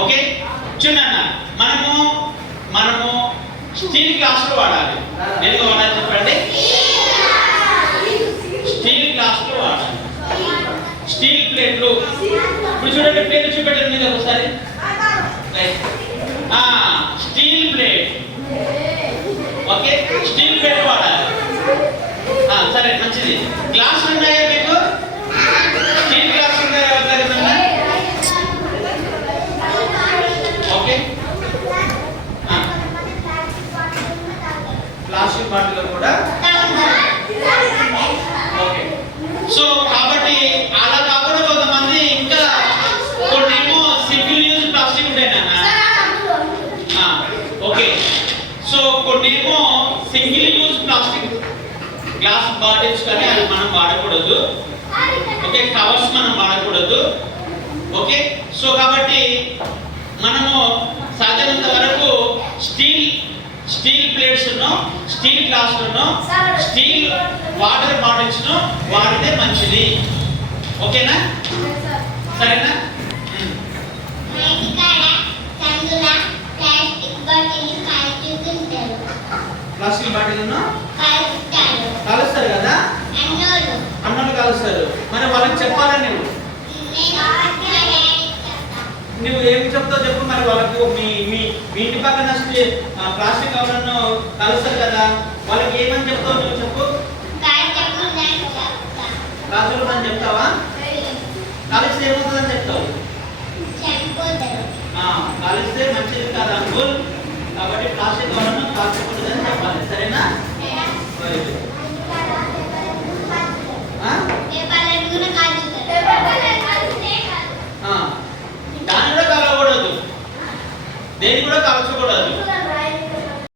Okay చూడండి మనము మనము స్టీల్ గ్లాసులు వాడాలి. ఎందుకు వాడాలి చెప్పండి? స్టీల్ గ్లాసులు వాడాలి. స్టీల్ ప్లేట్లు ఇప్పుడు చూడండి, ప్లేట్ చూపెట్టండి మీద ఒకసారి. Steel plate. Okay steel plate వాడాలి. సరే మంచిది. గ్లాస్ ఉన్నాయా మీకు? స్టీల్ గ్లాస్ ఉన్నాయా? ఓకే ప్లాస్టిక్ బాటిల్ కూడా ఓకే. సో కాబట్టి అలా కాకుండా కొంతమంది ఇంకా కొన్నేమో సింగిల్ యూజ్ ప్లాస్టిక్ ఉంటాయి నాన్న. ఓకే సో కొన్నేమో single use plastic glass bottles కానీ అవి మనం వాడకూడదు. ఓకే కవర్స్ మనం వాడకూడదు. ఓకే సో కాబట్టి మనము సాధ్యమైనంత వరకు స్టీల్ ప్లేట్స్ స్టీల్ గ్లాసులను స్టీల్ వాటర్ బాటిల్స్ వాడితే మంచిది. ఓకేనా? సరేనా? ప్లాస్టిక్ బాటిల్ను కాలుస్తారు కదా, అన్నోళ్ళు కాలుస్తారు. మరి వాళ్ళకి చెప్పాలని నువ్వు ఏమి చెప్తావు చెప్పు. మరి వాళ్ళకు మీ మీ ఇంటి పక్కన ప్లాస్టిక్ కవర్లను కలుస్తారు కదా, వాళ్ళకి ఏమని చెప్తావు నువ్వు చెప్పు. రాజులు అని చెప్తావా? కాలిస్తే ఏమవుతుందని చెప్తావు? కాలిస్తే మంచిది కాదు అంకుల్, కాబట్టి ప్లాస్టిక్ కవర్లను కాల్చకూడదని చెప్పాలి. సరేనా? దాన్ని కూడా కాలకూడదు, దేన్ని కూడా కాల్చకూడదు.